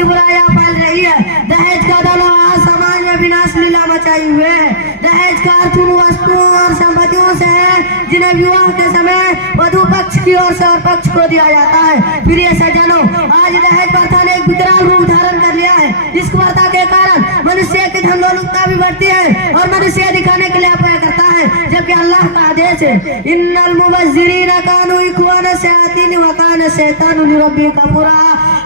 सी बुराइयां फैल रही है। दहेज का दलाल समाज में विनाश लीला मचाई हुए है। दहेज का अर्थ उन वस्तुओं और संपत्तियों से है जिन्हें विवाह के समय वधु पक्ष की ओर से और पक्ष को दिया जाता है। प्रिय सज्जनों, आज दहेज प्रथा ने एक विकराल रूप धारण कर लिया है। इस प्रथा के कारण मनुष्य की धनदौलतता भी बढ़ती है और मनुष्य दिखाने के लिए अपाय करता है, जबकि अल्लाह का आदेश है इन्नल मुबज्जिरीन कानू इख्वान शयातीन व कान शैतानु लिरब्बिही कफूरा।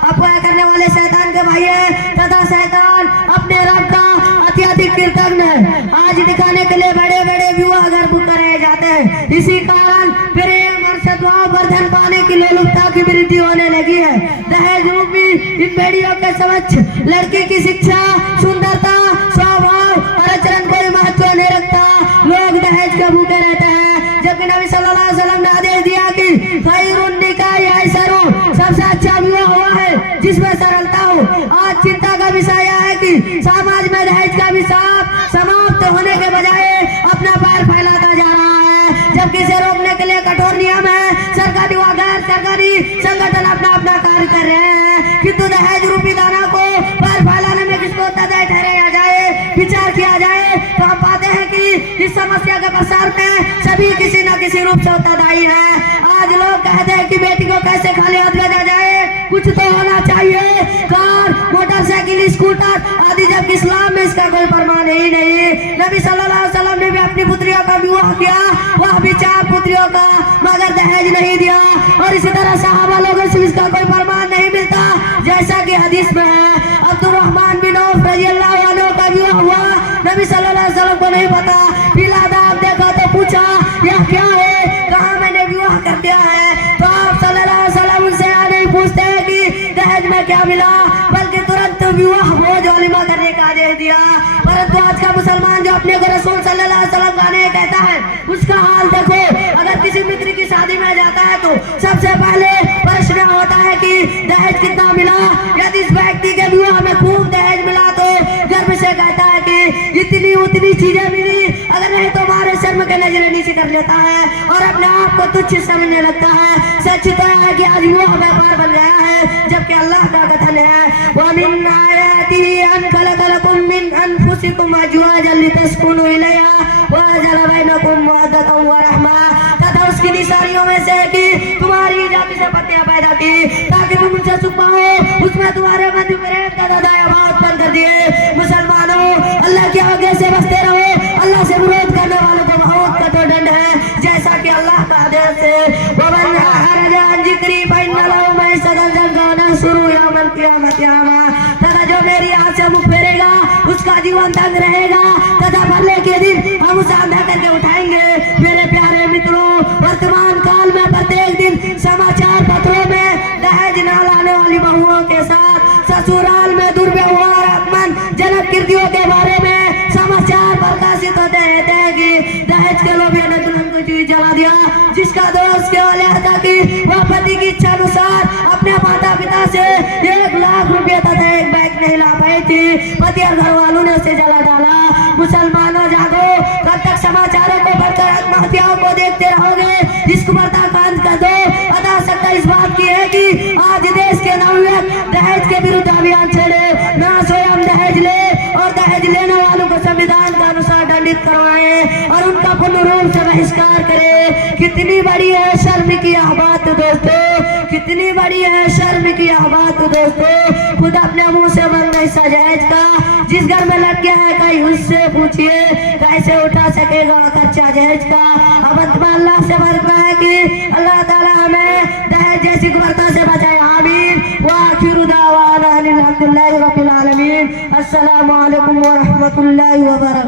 अपाय करने वाले शैतान के भाई है तथा शैतान अपने रब का अत्यधिक कृतज्ञ है। आज दिखाने के लिए बड़े बड़े विवाह घर बुक कराए जाते हैं। इसी कारण प्रेम और सद्भाव वर्धन पाने की लोलुपता की वृद्धि होने लगी है। दहेज रूपी इन बेड़ियों के समक्ष लड़की की शिक्षा, सुंदरता, स्वभाव और आचरण कोई महत्व नहीं रखता। लोग दहेज के भूखे रहते हैं, जबकि नबी सल्लल्लाहु अलैहि वसल्लम ने आदेश दिया कि खैरुन निकाह अयसरू, सबसे अच्छा विवाह हुआ है जिसमें सरलता हो। आज चिंता का विषय यह है कि समाज में दहेज का विषाप समाप्त होने के बजाय अपना पैर फैलाता जा रहा है, जबकि इसे रोकने के लिए कठोर नियम है। सरकारी व गैर सरकारी संगठन अपना अपना कार्य कर रहे हैं, किंतु दहेज रूपी दाना को पैर फैलाने में किसको उत्तरदायी ठहराया जाए, विचार किया जाए तो हम पाते हैं कि इस समस्या के प्रसार में सभी किसी न किसी रूप से उत्तरदायी है। आज लोग कहते हैं कि बेटी को कैसे खाली हाथ भेजा जाए, कुछ तो होना चाहिए, कार, मोटरसाइकिल, स्कूटर आदि, जबकि इस्लाम में इसका कोई प्रमाण ही नहीं। नबी सल्लल्लाहु अलैहि वसल्लम ने भी अपनी पुत्रियों का विवाह किया, वह भी 4 पुत्रियों का, मगर दहेज नहीं दिया। और इसी तरह सहाबा लोगों से इसका कोई प्रमाण नहीं मिलता, जैसा कि हदीस में है। अब्दुर्रहमान बिन औफ रज़ियल्लाहु अन्हु का विवाह हुआ, नबी सल्लल्लाहु अलैहि वसल्लम को नहीं पता। फिलहाल देखा तो पूछा यह क्या है, कहा मैंने विवाह कर दिया है, तो आप सल्लल्लाहु अलैहि वसल्लम उनसे नहीं पूछते हैं कि दहेज में क्या मिला, बल्कि तुरंत विवाह भोज वलीमा करने का आदेश दिया। परंतु आज का मुसलमान जो अपने को रसूल सल्लल्लाहु अलैहि वसल्लम का नहीं कहता है, उसका हाल देखो। अगर किसी मित्र की शादी में जाता है तो सबसे पहले प्रश्न होता है कि दहेज कितना मिला। यदि इस व्यक्ति के विवाह में खूब दहेज मिला तो गर्व से कहता है कि इतनी उतनी चीजें मिली, अगर नहीं तो हमारे शर्म के नजरे नीचे कर लेता है और अपने आप को तुच्छ समझने लगता है। सच तो है कि आज विवाह व्यापार बन गया है, जबकि अल्लाह का कथन है वमिन आयातिही अन खलक़लकुम मिन अनफुसिकुम अज़वाजन लितस्कुनु इलैहा व जअला बैनकुम मवद्दतन व रहमा। तथा उसकी निशानियों में से कि तुम्हारी जाति से पत्तियां पैदा की ताकि तुम उनसे सुख पाओ, उसमें तुम्हारे मध्य प्रेम तथा दया भाव उत्पन्न कर दिए। मुसलमानों, अल्लाह के आगे से बचते रहो। अल्लाह से विरोध करने वालों को बहुत कठोर दंड है, जैसा कि अल्लाह का आदेश है वमन अअरज़ अन ज़िक्री फ़इन्न लहू मईशतन ज़ंका नहशुरुहु यौमल क़ियामति अमा। तथा जो मेरी याद से मुख फेरेगा उसका जीवन तंग रहेगा, तथा भले के दिन हम उसे अंधा करके उठाएंगे। मेरे प्यारे मित्रों, वर्तमान काल में प्रत्येक दिन समाचार पत्रों में दहेज न लाने वाली बहुओं के साथ ससुराल में दुर्व्यवहार, अपमान जनक कृतियों के बारे में समाचार प्रकाशित होते रहते हैं कि दहेज के लोभियों ने दुल्हन को चूई जला दिया, जिसका दोष केवल यह था कि वह पति की इच्छा अनुसार अपने माता पिता से 1 लाख रुपए तथा एक बैग नहीं ला पाई थी। पति और घर वालों ने उसे जला डाला। मुसलमानों जागो, कब तक समाचारों को पढ़कर आत्महत्याओं को देखते रहोगे? इस कुप्रथा का अंत कर दो। अतः सत्ता इस बात की है कि आज देश के नवयुवक दहेज के विरुद्ध अभियान छेड़े, न स्वयं दहेज ले और दहेज लेने वालों को संविधान के अनुसार दंडित करवाए और उनका पूर्ण रूप से बहिष्कार करे। कितनी बड़ी है शर्म की यह बात दोस्तों, कितनी बड़ी है शर्म की यह बात दोस्तों। खुद अपने मुंह से मन नहीं दहेज का, जिस घर में लड़कियां है कहीं उससे पूछिए कैसे उठा सकेगा कच्चा दहेज का। अब अल्लाह से मांगना है कि अल्लाह ताला हमें दहेज जैसी कुप्रथा से बचाए, आमीन। व आखिरु दावाना अनिल हम्दुलिल्लाहि रब्बिल आलमीन। अस्सलामु अलैकुम व रहमतुल्लाहि व बरकातहू।